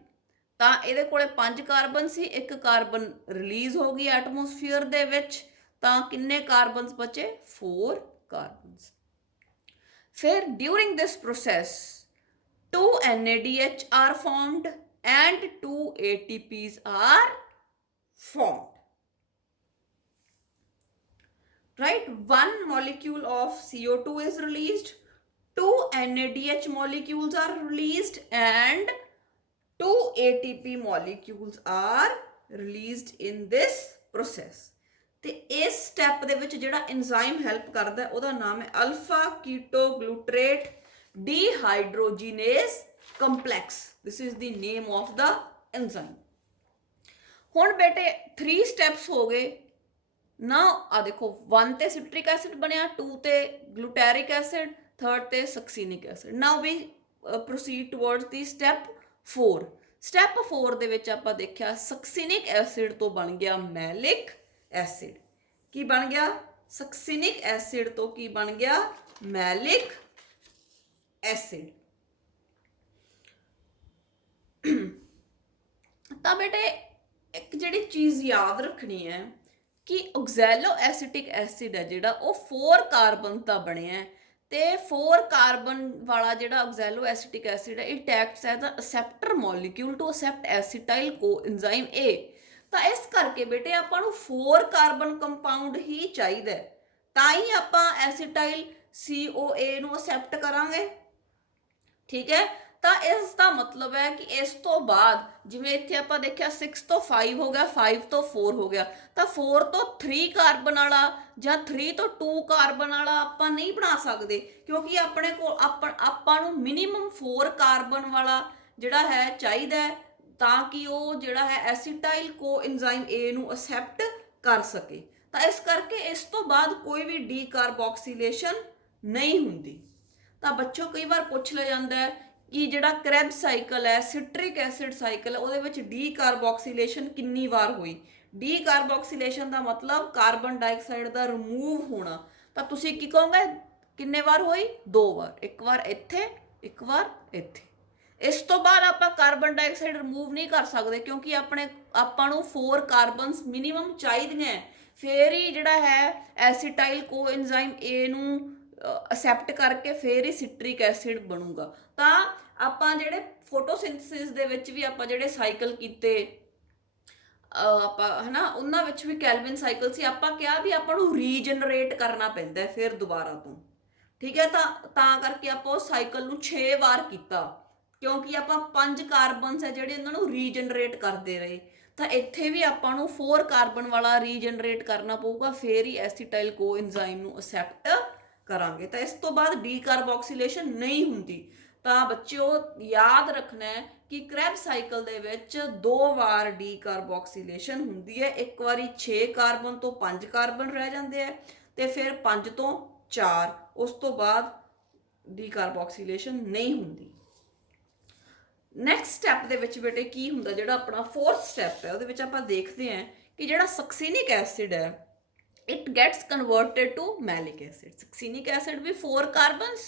ਤਾਂ ਇਹਦੇ ਕੋਲੇ 5 ਕਾਰਬਨ ਸੀ, ਇੱਕ ਕਾਰਬਨ ਰਿਲੀਜ਼ ਹੋ ਗਈ ਐਟਮੋਸਫੀਅਰ ਦੇ ਵਿੱਚ, ਤਾਂ ਕਿੰਨੇ ਕਾਰਬਨਸ ਬਚੇ, 4 ਕਾਰਬਨਸ। ਫਿਰ during this process 2 NaDH are formed and 2 ATPs are formed, right? One molecule of CO2 is released, 2 NaDH molecules are released and 2 ATP molecules are released in this process। ਤੇ ਇਸ ਸਟੈਪ ਦੇ ਵਿੱਚ ਜਿਹੜਾ ਐਂਜ਼ਾਈਮ ਹੈਲਪ ਕਰਦਾ ਉਹਦਾ ਨਾਮ ਹੈ alpha ketoglutarate dehydrogenase complex. This is the name of the enzyme. ਹੁਣ ਬੇਟੇ 3 ਸਟੈਪਸ ਹੋ ਗਏ ਨਾ। ਆ ਦੇਖੋ 1 ਤੇ ਸਿਟਰਿਕ ਐਸਿਡ ਬਣਿਆ, 2 ਤੇ ਗਲੂਟੈਰਿਕ ਐਸਿਡ, 3rd ਤੇ succinic acid. Now we proceed towards the step 4। Step 4 ਦੇ ਵਿੱਚ ਆਪਾਂ ਦੇਖਿਆ ਸਕਸੀਨਿਕ ਐਸਿਡ ਤੋਂ ਬਣ ਗਿਆ ਮੈਲਿਕ ਐਸਿਡ। ਕੀ ਬਣ ਗਿਆ, ਸਕਸੀਨਿਕ ਐਸਿਡ ਤੋਂ ਕੀ ਬਣ ਗਿਆ, ਮੈਲਿਕ ਐਸਿਡ। ਤਾਂ ਬੇਟੇ ਇੱਕ ਜਿਹੜੀ ਚੀਜ਼ ਯਾਦ ਰੱਖਣੀ ਹੈ ਕਿ ਆਕਜ਼ੈਲੋ ਐਸੀਟਿਕ ਐਸਿਡ ਹੈ ਜਿਹੜਾ ਉਹ 4 ਕਾਰਬਨ ਦਾ ਬਣਿਆ ਤੇ 4 ਕਾਰਬਨ ਵਾਲਾ ਜਿਹੜਾ ਆਕਜ਼ੈਲੋ ਐਸੀਟਿਕ ਐਸਿਡ ਹੈ it acts as a acceptor molecule to accept acetyl coenzyme A। ਤਾਂ ਇਸ ਕਰਕੇ ਬੇਟੇ ਆਪਾਂ ਨੂੰ 4 ਕਾਰਬਨ ਕੰਪਾਊਂਡ ਹੀ ਚਾਹੀਦਾ, ਤਾਂ ਹੀ ਆਪਾਂ ਐਸੀਟਾਈਲ CoA ਨੂੰ ਅਸੈਪਟ ਕਰਾਂਗੇ, ਠੀਕ ਹੈ। ਤਾਂ ਇਸ ਦਾ ਮਤਲਬ ਹੈ ਕਿ ਇਸ ਤੋਂ ਬਾਅਦ ਜਿਵੇਂ ਇੱਥੇ ਆਪਾਂ ਦੇਖਿਆ 6 ਤੋਂ 5 ਹੋ ਗਿਆ, 5 ਤੋਂ 4 ਹੋ ਗਿਆ, ਤਾਂ 4 ਤੋਂ 3 ਕਾਰਬਨ ਵਾਲਾ ਜਾਂ 3 ਤੋਂ 2 ਕਾਰਬਨ ਵਾਲਾ ਆਪਾਂ ਨਹੀਂ ਬਣਾ ਸਕਦੇ, ਕਿਉਂਕਿ ਆਪਣੇ ਕੋਲ ਆਪਾਂ ਨੂੰ ਮਿਨੀਮਮ 4 ਕਾਰਬਨ ਵਾਲਾ ਜਿਹੜਾ ਹੈ ਚਾਹੀਦਾ ਹੈ ਤਾਂ ਕਿ ਉਹ ਜਿਹੜਾ ਹੈ ਐਸੀਟਾਈਲ ਕੋਐਂਜ਼ਾਈਮ A ਨੂੰ ਅਸੈਪਟ ਕਰ ਸਕੇ। ਤਾਂ ਇਸ ਕਰਕੇ ਇਸ ਤੋਂ ਬਾਅਦ ਕੋਈ ਵੀ ਡੀ ਕਾਰਬੋਕਸੀਲੇਸ਼ਨ ਨਹੀਂ ਹੁੰਦੀ। ਤਾਂ ਬੱਚੋ ਕਈ ਵਾਰ ਪੁੱਛ ਲਿਆ ਜਾਂਦਾ ਹੈ ਕਿ ਜਿਹੜਾ ਕ੍ਰੈਬਸ ਸਾਈਕਲ ਹੈ, ਸਿਟਰਿਕ ਐਸਿਡ ਸਾਈਕਲ ਹੈ, ਉਹਦੇ ਵਿੱਚ ਡੀ ਕਾਰਬੋਕਸੀਲੇਸ਼ਨ ਕਿੰਨੀ ਵਾਰ ਹੋਈ। ਡੀ ਕਾਰਬੋਕਸੀਲੇਸ਼ਨ ਦਾ ਮਤਲਬ ਕਾਰਬਨ ਡਾਈਆਕਸਾਈਡ ਦਾ ਰਿਮੂਵ ਹੋਣਾ। ਤਾਂ ਤੁਸੀਂ ਕੀ ਕਹੋਗੇ, ਕਿੰਨੇ ਵਾਰ ਹੋਈ, 2 ਵਾਰ, ਇੱਕ ਵਾਰ ਇੱਥੇ, ਇੱਕ ਵਾਰ ਇੱਥੇ। ਇਸ ਤੋਂ ਬਾਅਦ ਆਪਾਂ ਕਾਰਬਨ ਡਾਈਆਕਸਾਈਡ ਰਿਮੂਵ ਨਹੀਂ ਕਰ ਸਕਦੇ ਕਿਉਂਕਿ ਆਪਾਂ ਨੂੰ 4 ਕਾਰਬਨਸ ਮਿਨੀਮਮ ਚਾਹੀਦੀਆਂ, ਫੇਰ ਹੀ ਜਿਹੜਾ ਹੈ ਐਸੀਟਾਈਲ ਕੋਐਂਜ਼ਾਈਮ A ਨੂੰ ਅਸੈਪਟ ਕਰਕੇ ਫੇਰ ਹੀ ਸਿਟਰਿਕ ਐਸਿਡ ਬਣੂਗਾ। ਤਾਂ ਆਪਾਂ ਜਿਹੜੇ ਫੋਟੋਸਿੰਥਸਿਸ ਦੇ ਵਿੱਚ ਵੀ ਆਪਾਂ ਜਿਹੜੇ ਸਾਈਕਲ ਕੀਤੇ ਆਪਾਂ ਹਨਾ, ਉਹਨਾਂ ਵਿੱਚ ਵੀ ਕੈਲਵਿਨ ਸਾਈਕਲ ਸੀ। ਆਪਾਂ ਕਿਹਾ ਵੀ ਆਪਾਂ ਨੂੰ ਰੀਜਨਰੇਟ ਕਰਨਾ ਪੈਂਦਾ ਫਿਰ ਦੁਬਾਰਾ ਤੋਂ, ਠੀਕ ਹੈ। ਤਾਂ ਕਰਕੇ ਆਪਾਂ ਉਸ ਸਾਈਕਲ ਨੂੰ 6 ਵਾਰ ਕੀਤਾ ਕਿਉਂਕਿ ਆਪਾਂ 5 ਕਾਰਬਨਸ ਹੈ ਜਿਹੜੇ ਉਹਨਾਂ ਨੂੰ ਰੀਜਨਰੇਟ ਕਰਦੇ ਰਹੇ। ਤਾਂ ਇੱਥੇ ਵੀ ਆਪਾਂ ਨੂੰ 4 ਕਾਰਬਨ ਵਾਲਾ ਰੀਜਨਰੇਟ ਕਰਨਾ ਪਊਗਾ, ਫੇਰ ਹੀ ਐਸੀਟਾਈਲ ਕੋਐਂਜ਼ਾਈਮ ਨੂੰ ਅਸੈਪਟ ਕਰਾਂਗੇ। ਤਾਂ ਇਸ ਤੋਂ ਬਾਅਦ ਡੀ ਕਾਰਬੋਕਸੀਲੇਸ਼ਨ ਨਹੀਂ ਹੁੰਦੀ। ਤਾਂ ਬੱਚਿਓ ਯਾਦ ਰੱਖਣਾ ਹੈ ਕਿ ਕ੍ਰੈਬਸ ਸਾਈਕਲ ਦੇ ਵਿੱਚ 2 ਵਾਰ ਡੀ ਕਾਰਬੋਕਸੀਲੇਸ਼ਨ ਹੁੰਦੀ ਹੈ। ਇੱਕ ਵਾਰੀ 6 ਕਾਰਬਨ ਤੋਂ 5 ਕਾਰਬਨ ਰਹਿ ਜਾਂਦੇ ਆ ਤੇ ਫਿਰ 5 ਤੋਂ 4, ਉਸ ਤੋਂ ਬਾਅਦ ਡੀ ਕਾਰਬੋਕਸੀਲੇਸ਼ਨ ਨਹੀਂ ਹੁੰਦੀ। ਨੈਕਸਟ ਸਟੈਪ ਦੇ ਵਿੱਚ ਬੇਟੇ ਕੀ ਹੁੰਦਾ, ਜਿਹੜਾ ਆਪਣਾ 4th ਸਟੈਪ ਹੈ ਉਹਦੇ ਵਿੱਚ ਆਪਾਂ ਦੇਖਦੇ ਹਾਂ ਕਿ ਜਿਹੜਾ ਸਕਸੀਨਿਕ ਐਸਿਡ ਹੈ it gets converted to malic acid। succinic acid ਵੀ 4 ਕਾਰਬਨਸ,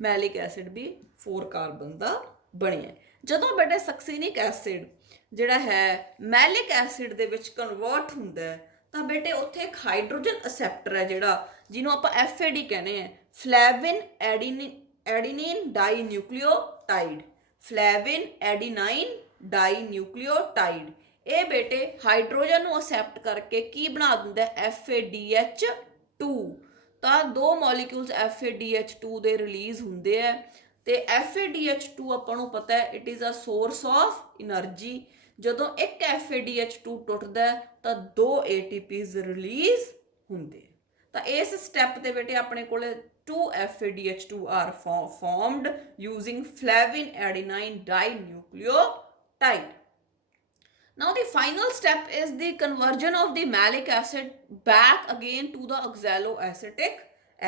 ਮੈਲਿਕ ਐਸਿਡ ਵੀ 4 ਕਾਰਬਨ ਦਾ ਬਣਿਆ। ਜਦੋਂ ਬੇਟੇ ਸਕਸੀਨਿਕ ਐਸਿਡ ਜਿਹੜਾ ਹੈ ਮੈਲਿਕ ਐਸਿਡ ਦੇ ਵਿੱਚ ਕਨਵਰਟ ਹੁੰਦਾ ਤਾਂ ਬੇਟੇ ਉੱਥੇ ਇੱਕ ਹਾਈਡਰੋਜਨ ਅਸੈਪਟਰ ਹੈ ਜਿਹੜਾ ਜਿਹਨੂੰ ਆਪਾਂ FAD ਕਹਿੰਦੇ ਆ, flavin adenine dinucleotide, flavin adenine dinucleotide। ਇਹ ਬੇਟੇ ਹਾਈਡਰੋਜਨ ਨੂੰ ਅਸੈਪਟ ਕਰਕੇ ਕੀ ਬਣਾ ਦਿੰਦਾ FADH2। ਤਾਂ ਦੋ ਮੋਲੀਕਿਊਲਸ FADH2 ਦੇ ਰਿਲੀਜ਼ ਹੁੰਦੇ ਆ ਤੇ FADH2 ਆਪਾਂ ਨੂੰ ਪਤਾ ਹੈ it is a source of energy. ਜਦੋਂ ਇੱਕ FADH2 ਟੁੱਟਦਾ ਤਾਂ ਦੋ ATPs ਰਿਲੀਜ਼ ਹੁੰਦੇ। ਤਾਂ ਇਸ ਸਟੈਪ ਤੇ ਬੇਟੇ ਆਪਣੇ ਕੋਲੇ 2 FADH2 are formed using flavin adenine dinucleotide। Now the final step is the conversion of the malic acid back again to the oxaloacetic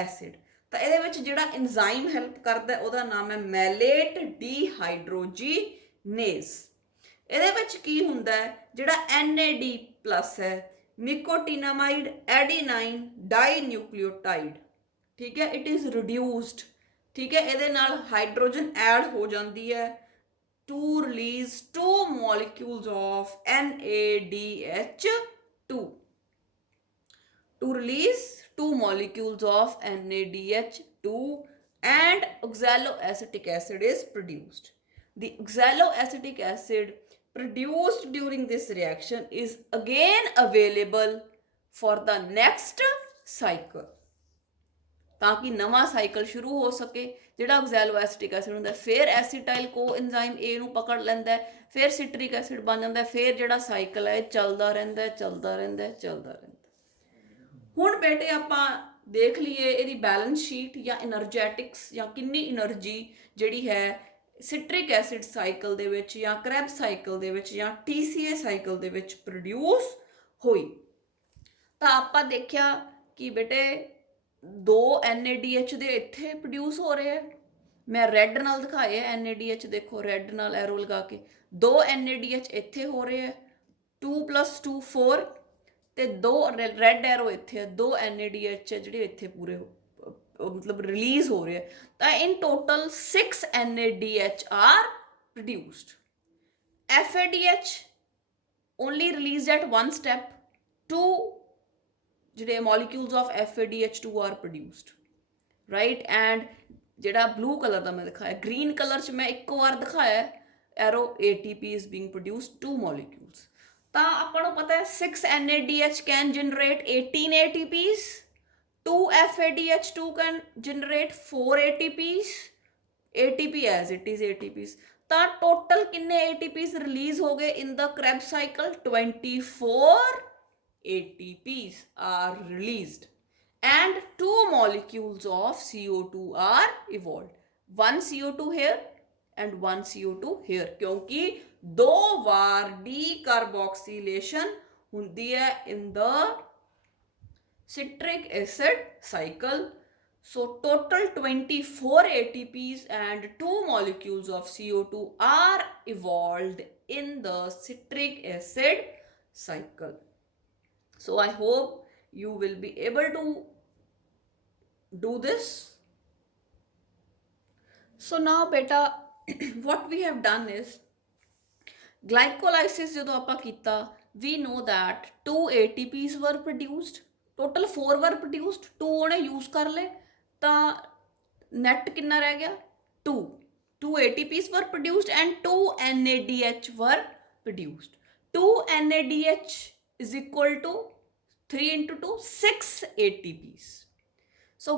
acid। ਤਾਂ ਇਹਦੇ ਵਿੱਚ ਜਿਹੜਾ enzyme help ਕਰਦਾ ਉਹਦਾ ਨਾਮ ਹੈ ਮੈਲੇਟ ਡੀਹਾਈਡਰੋਜੀਨੇਜ਼। ਇਹਦੇ ਵਿੱਚ ਕੀ ਹੁੰਦਾ ਹੈ ਜਿਹੜਾ NAD+ ਹੈ ਨਿਕੋਟੀਨਾਮਾਈਡ ਐਡੀਨਾਈਨ ਡਾਈਨਿਊਕਲੀਓਟਾਈਡ, ਠੀਕ ਹੈ, ਇਟ ਇਜ਼ ਰਿਡਿਊਸਡ, ਠੀਕ ਹੈ, ਇਹਦੇ ਨਾਲ ਹਾਈਡਰੋਜਨ ਐਡ ਹੋ ਜਾਂਦੀ ਹੈ to release 2 molecules of NADH2, to release 2 molecules of NADH2 and oxaloacetic acid is produced। The oxaloacetic acid produced during this reaction is again available for the next cycle। ਤਾਂ ਕਿ ਨਵਾਂ cycle ਸ਼ੁਰੂ ਹੋ ਸਕੇ। ਜਿਹੜਾ ਆਕਜ਼ੈਲੋਐਸਿਟਿਕ ਐਸਿਡ ਹੁੰਦਾ ਫਿਰ ਐਸੀਟਾਈਲ ਕੋ ਐਂਜ਼ਾਈਮ ਏ ਨੂੰ ਪਕੜ ਲੈਂਦਾ, ਫਿਰ ਸਿਟਰਿਕ ਐਸਿਡ ਬਣ ਜਾਂਦਾ, ਫਿਰ ਜਿਹੜਾ ਸਾਈਕਲ ਹੈ ਚੱਲਦਾ ਰਹਿੰਦਾ ਚੱਲਦਾ ਰਹਿੰਦਾ ਚੱਲਦਾ ਰਹਿੰਦਾ। ਹੁਣ ਬੇਟੇ ਆਪਾਂ ਦੇਖ ਲਈਏ ਇਹਦੀ ਬੈਲੈਂਸ ਸ਼ੀਟ ਜਾਂ એનર્ਜੈਟਿਕਸ ਜਾਂ ਕਿੰਨੀ એનર્ਜੀ ਜਿਹੜੀ ਹੈ ਸਿਟਰਿਕ ਐਸਿਡ ਸਾਈਕਲ ਦੇ ਵਿੱਚ ਜਾਂ ਕ੍ਰੈਬਸ ਸਾਈਕਲ ਦੇ ਵਿੱਚ ਜਾਂ TCA ਸਾਈਕਲ ਦੇ ਵਿੱਚ ਪ੍ਰੋਡਿਊਸ ਹੋਈ। ਤਾਂ ਆਪਾਂ ਦੇਖਿਆ ਕਿ ਬੇਟੇ 2 NADH ਦੇ ਇੱਥੇ ਪ੍ਰੋਡਿਊਸ ਹੋ ਰਹੇ ਆ, ਮੈਂ ਰੈੱਡ ਨਾਲ ਦਿਖਾਏ ਆ NADH, ਦੇਖੋ ਰੈੱਡ ਨਾਲ ਐਰੋ ਲਗਾ ਕੇ 2 NADH ਇੱਥੇ ਹੋ ਰਹੇ ਆ 2 + 2 4 ਤੇ 2 ਰੈੱਡ ਐਰੋ ਇੱਥੇ ਆ 2 NADH ਜਿਹੜੇ ਇੱਥੇ ਪੂਰੇ ਮਤਲਬ ਰਿਲੀਜ਼ ਹੋ ਰਹੇ ਆ। ਤਾਂ in total 6 NADH are produced. FADH only released at one step, 2 ਜਿਹੜੇ molecules of FADH2 are produced, right। and ਜਿਹੜਾ blue color ਦਾ ਮੈਂ ਦਿਖਾਇਆ, green color 'ਚ ਮੈਂ ਇੱਕ ਵਾਰ ਦਿਖਾਇਆ arrow ATP is being produced 2 molecules। ਤਾਂ ਆਪਾਂ ਨੂੰ ਪਤਾ ਹੈ 6 NADH can generate 18 ATPs, 2 FADH2 can generate 4 ATPs, ATP as it is ATPs। ਤਾਂ ਟੋਟਲ ਕਿੰਨੇ ATPs ਰਿਲੀਜ਼ ਹੋ ਗਏ in the Krebs cycle? 24 ATPs are released and 2 molecules of CO2 are evolved, 1 CO2 here and 1 CO2 here, क्योंकि 2 बार decarboxylation ਹੁੰਦੀ ਹੈ in the citric acid cycle। So total 24 ATPs and 2 molecules of CO2 are evolved in the citric acid cycle। So I hope you will be able to do this। So now beta what we have done is glycolysis ਜਦੋਂ ਆਪਾਂ ਕੀਤਾ we know that 2 ATPs were produced, total 4 were produced, 2 ਉਹਨੇ use ਕਰ ਲਏ ਤਾਂ net ਕਿੰਨਾ ਰਹਿ ਗਿਆ 2 ATPs were produced and 2 NADH were produced। 2 NADH is equal to 3 into 2 6 ATPs। So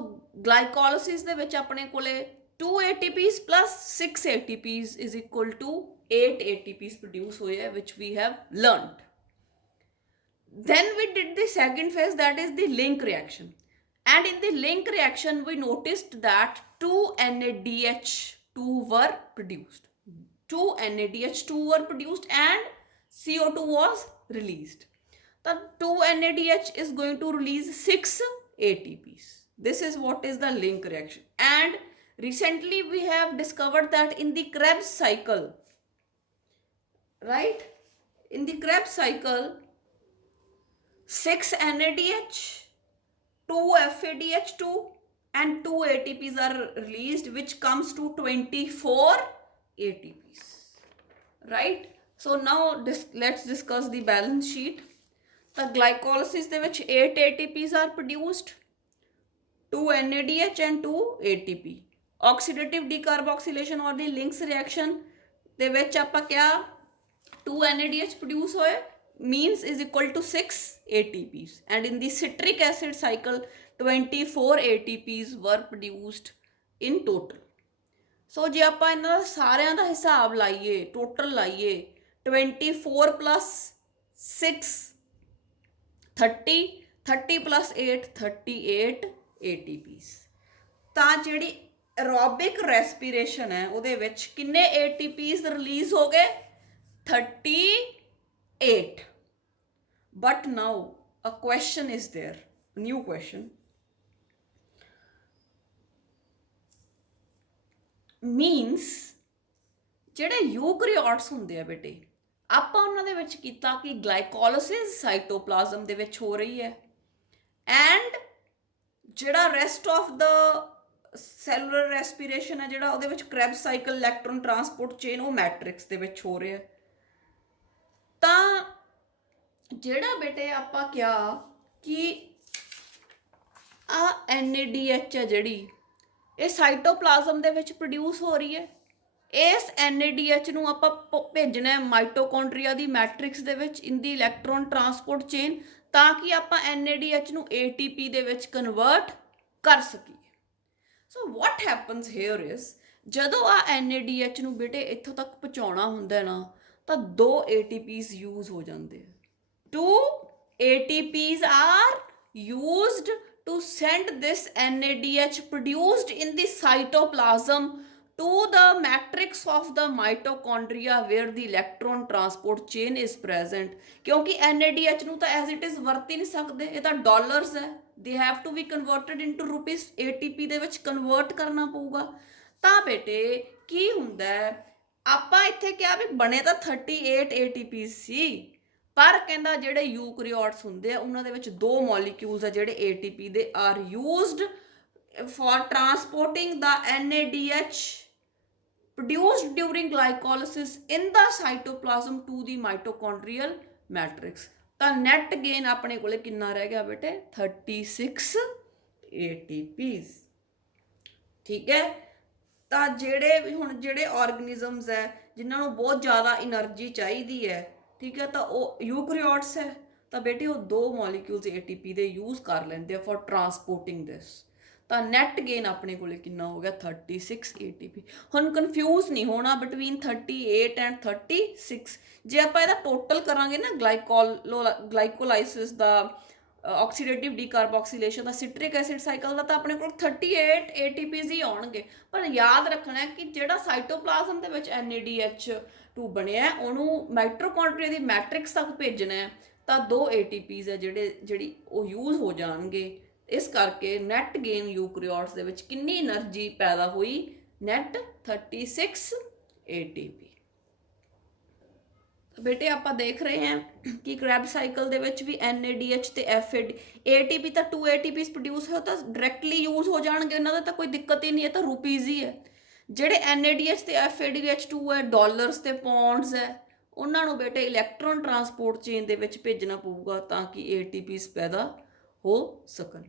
glycolysis ਦੇ ਵਿੱਚ ਆਪਣੇ ਕੋਲੇ 2 ATPs plus 6 ATPs is equal to 8 ATPs produce ਹੋਏ ਹੈ which we have learned। Then we did the second phase, that is the link reaction, and in the link reaction we noticed that 2 NADH2 were produced, 2 NADH2 were produced and CO2 was released। The 2 NADH is going to release 6 ATPs। This is what is the link reaction, and recently we have discovered that in the Krebs cycle, right, in the Krebs cycle 6 NADH, 2 FADH2 and 2 ATPs are released, which comes to 24 ATPs, right। So now let's discuss the balance sheet। ਤਾਂ glycolysis ਦੇ ਵਿੱਚ 8 ATPs are produced, 2 NADH and 2 ATP। Oxidative डिकार्बोक्सीलेशन और दी links reaction ਦੇ ਵਿੱਚ ਆਪਾਂ ਕਿਹਾ 2 NADH produce ਹੋਏ means is equal to 6 ATPs, and in the citric acid cycle 24 ATPs were produced in total। ਸੋ ਜੇ ਆਪਾਂ ਇਹਨਾਂ ਦਾ ਸਾਰਿਆਂ ਦਾ ਹਿਸਾਬ ਲਾਈਏ, ਟੋਟਲ ਲਾਈਏ 24 plus 6 30, 30 plus 8 38 ATPs। ਤਾਂ ਜਿਹੜੀ ਐਰੋਬਿਕ ਰੈਸਪੀਰੇਸ਼ਨ ਹੈ ਉਹਦੇ ਵਿੱਚ ਕਿੰਨੇ ATPs ਰਿਲੀਜ਼ ਹੋ ਗਏ? 38। But now a question is there, a new question, means ਜਿਹੜੇ ਯੂਕੈਰੀਓਟਸ ਹੁੰਦੇ ਆ ਬੇਟੇ, ਆਪਾਂ ਉਹਨਾਂ ਦੇ ਵਿੱਚ ਕੀਤਾ ਕਿ ਗਲਾਈਕੋਲਾਈਸਿਸ ਸਾਈਟੋਪਲਾਜ਼ਮ ਦੇ ਵਿੱਚ ਹੋ ਰਹੀ ਹੈ, ਐਂਡ ਜਿਹੜਾ rest of the cellular respiration ਹੈ ਜਿਹੜਾ ਉਹਦੇ ਵਿੱਚ ਕ੍ਰੈਬਸ ਸਾਈਕਲ ਇਲੈਕਟ੍ਰੋਨ ਟਰਾਂਸਪੋਰਟ ਚੇਨ ਉਹ ਮੈਟ੍ਰਿਕਸ ਦੇ ਵਿੱਚ ਹੋ ਰਿਹਾ। ਤਾਂ ਜਿਹੜਾ ਬੇਟੇ ਆਪਾਂ ਕਿਹਾ ਕਿ ਆ NADH ਹੈ ਜਿਹੜੀ ਇਹ ਸਾਈਟੋਪਲਾਜ਼ਮ ਦੇ ਵਿੱਚ ਪ੍ਰੋਡਿਊਸ ਹੋ ਰਹੀ ਹੈ। ਇਸ NADH ਨੂੰ ਆਪਾਂ ਭੇਜਣਾ ਮਾਈਟੋਕੌਂਡਰੀਆ ਦੀ ਮੈਟ੍ਰਿਕਸ ਦੇ ਵਿੱਚ ਇਨ ਦੀ ਇਲੈਕਟ੍ਰੋਨ ਟਰਾਂਸਪੋਰਟ ਚੇਨ, ਤਾਂ ਕਿ ਆਪਾਂ NADH ਨੂੰ ATP ਦੇ ਵਿੱਚ ਕਨਵਰਟ ਕਰ ਸਕੀਏ। ਸੋ ਵਾਟ ਹੈਪਨਸ ਹੇਅਰ ਇਜ਼, ਜਦੋਂ ਆ NADH ਨੂੰ ਬੇਟੇ ਇੱਥੋਂ ਤੱਕ ਪਹੁੰਚਾਉਣਾ ਹੁੰਦਾ ਨਾ ਤਾਂ 2 ATPs ਯੂਜ਼ ਹੋ ਜਾਂਦੇ ਆ। 2 ATPs are used to send this NADH produced in the cytoplasm to the matrix of the mitochondria where the electron transport chain is present। ਕਿਉਂਕਿ NADH ਨੂੰ ਤਾਂ as it is ਵਰਤ ਹੀ ਨਹੀਂ ਸਕਦੇ, ਇਹ ਤਾਂ ਡਾਲਰਸ ਹੈ, they have to be converted into rupees, ATP ਦੇ ਵਿੱਚ ਕਨਵਰਟ ਕਰਨਾ ਪਊਗਾ। ਤਾਂ ਬੇਟੇ ਕੀ ਹੁੰਦਾ ਹੈ, ਆਪਾਂ ਇੱਥੇ ਕਿਹਾ ਵੀ ਬਣੇ ਤਾਂ 38 ATP ਸੀ, ਪਰ ਕਹਿੰਦਾ ਜਿਹੜੇ ਯੂਕੈਰੀਓਟਸ ਹੁੰਦੇ ਆ ਉਹਨਾਂ ਦੇ ਵਿੱਚ 2 ਮੋਲੀਕਿਊਲਸ ਆ ਜਿਹੜੇ ATP they are used for transporting the NADH produced during glycolysis in the cytoplasm to the mitochondrial matrix। ਤਾਂ ਨੈਟ ਗੇਨ ਆਪਣੇ ਕੋਲੇ ਕਿੰਨਾ ਰਹਿ ਗਿਆ ਬੇਟੇ? 36 ATPs। ਠੀਕ ਹੈ। ਤਾਂ ਜਿਹੜੇ ਵੀ ਹੁਣ ਜਿਹੜੇ ਆਰਗੇਨਿਜ਼ਮਸ ਹੈ ਜਿਨ੍ਹਾਂ ਨੂੰ ਬਹੁਤ ਜ਼ਿਆਦਾ એનર્ਜੀ ਚਾਹੀਦੀ ਹੈ, ਠੀਕ ਹੈ, ਤਾਂ ਉਹ ਯੂਕੈਰੀਓਟਸ ਹੈ, ਤਾਂ ਬੇਟੇ ਉਹ 2 ਮੋਲੀਕਿਊਲਸ ATP ਦੇ ਯੂਜ਼ ਕਰ ਲੈਂਦੇ ਆ ਫॉर ਟਰਾਂਸਪੋਰਟਿੰਗ ਦਿਸ। ਤਾਂ ਨੈਟ ਗੇਨ ਆਪਣੇ ਕੋਲੇ ਕਿੰਨਾ ਹੋ ਗਿਆ? 36 ATP। ਹੁਣ ਕਨਫਿਊਜ਼ ਨਹੀਂ ਹੋਣਾ ਬਿਟਵੀਨ 38 ਐਂਡ 36। ਜੇ ਆਪਾਂ ਇਹਦਾ ਟੋਟਲ ਕਰਾਂਗੇ ਨਾ ਗਲਾਈਕੋਲਾਈਸਿਸ ਦਾ, ਆਕਸੀਡੇਟਿਵ ਡੀਕਾਰਬੋਕਸੀਲੇਸ਼ਨ ਦਾ, ਸਿਟਰਿਕ ਐਸਿਡ ਸਾਈਕਲ ਦਾ, ਤਾਂ ਆਪਣੇ ਕੋਲ 38 ATPs ਹੀ ਆਉਣਗੇ। ਪਰ ਯਾਦ ਰੱਖਣਾ ਕਿ ਜਿਹੜਾ ਸਾਈਟੋਪਲਾਜ਼ਮ ਦੇ ਵਿੱਚ NADH2 ਬਣਿਆ ਉਹਨੂੰ ਮਾਈਟੋਕੌਂਡਰੀਆ ਦੀ ਮੈਟ੍ਰਿਕਸ ਤੱਕ ਭੇਜਣਾ ਤਾਂ 2 ATPs ਹੈ ਜਿਹੜੀ ਉਹ ਯੂਜ਼ ਹੋ ਜਾਣਗੇ। ਇਸ ਕਰਕੇ ਨੈਟ ਗੇਨ ਯੂਕੈਰੀਓਟਸ ਦੇ ਵਿੱਚ ਕਿੰਨੀ એનર્ਜੀ ਪੈਦਾ ਹੋਈ? Net 36 ATP। ਬੇਟੇ ਆਪਾਂ ਦੇਖ ਰਹੇ ਹਾਂ ਕਿ ਕ੍ਰੈਬਸ ਸਾਈਕਲ ਦੇ ਵਿੱਚ ਵੀ NADH ਤੇ ATP ਤਾਂ 2 ATPs ਪ੍ਰੋਡਿਊਸ ਹੋਏ ਤਾਂ ਡਾਇਰੈਕਟਲੀ ਯੂਜ਼ ਹੋ ਜਾਣਗੇ, ਇਹਨਾਂ ਦਾ ਤਾਂ ਕੋਈ ਦਿੱਕਤ ਹੀ ਨਹੀਂ, ਇਹ ਤਾਂ ਰੁਪੀਜ਼ ਹੀ ਹੈ। ਜਿਹੜੇ NADH ਤੇ FADH2 ਹੈ, ਡਾਲਰਸ ਤੇ ਪੌਂਡਸ ਹੈ, ਉਹਨਾਂ ਨੂੰ ਬੇਟੇ ਇਲੈਕਟ੍ਰੋਨ ਟਰਾਂਸਪੋਰਟ ਚੇਨ ਦੇ ਵਿੱਚ ਭੇਜਣਾ ਪਊਗਾ ਤਾਂ ਕਿ ATPs ਪੈਦਾ ਹੋ ਸਕਣ।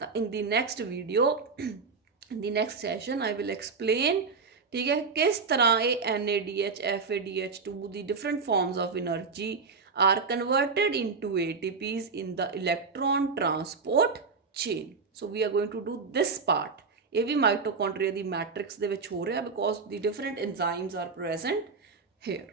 ਤਾਂ in the next video, in the next session I will explain, ਠੀਕ ਹੈ, ਕਿਸ ਤਰ੍ਹਾਂ ਇਹ NADH FADH2 ਦੀ different forms of energy are converted into ATPs in the electron transport chain. So we are going to do this part. ਇਹ ਵੀ mitochondria ਦੀ matrix ਦੇ ਵਿੱਚ ਹੋ ਰਿਹਾ because the different enzymes are present hair.